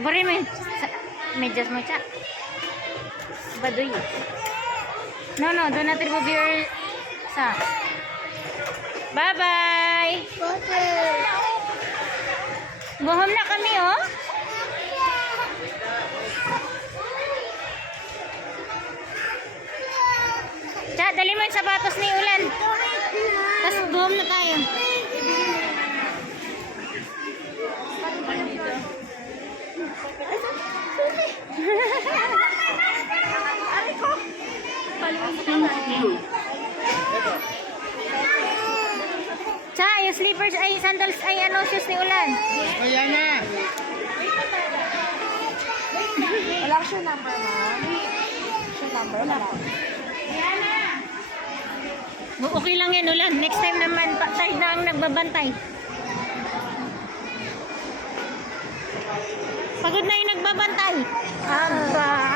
Bari mo medyas mo, Cha. Baduy. No, do not remove your socks. Bye-bye. Go home na kami, oh. Cha, dali mo yung sapatos ni Ulan. Tapos go home na tayo. Cha, yung slippers ay sandals ay ano shoes ni Ulan. Kaya na. Wala ko siya number, ma'am. Siya number, wala ko. Okay lang yan, Ulan. Next time naman, tayo na ang nagbabantay. Pagod na yung nagbabantay. Aba.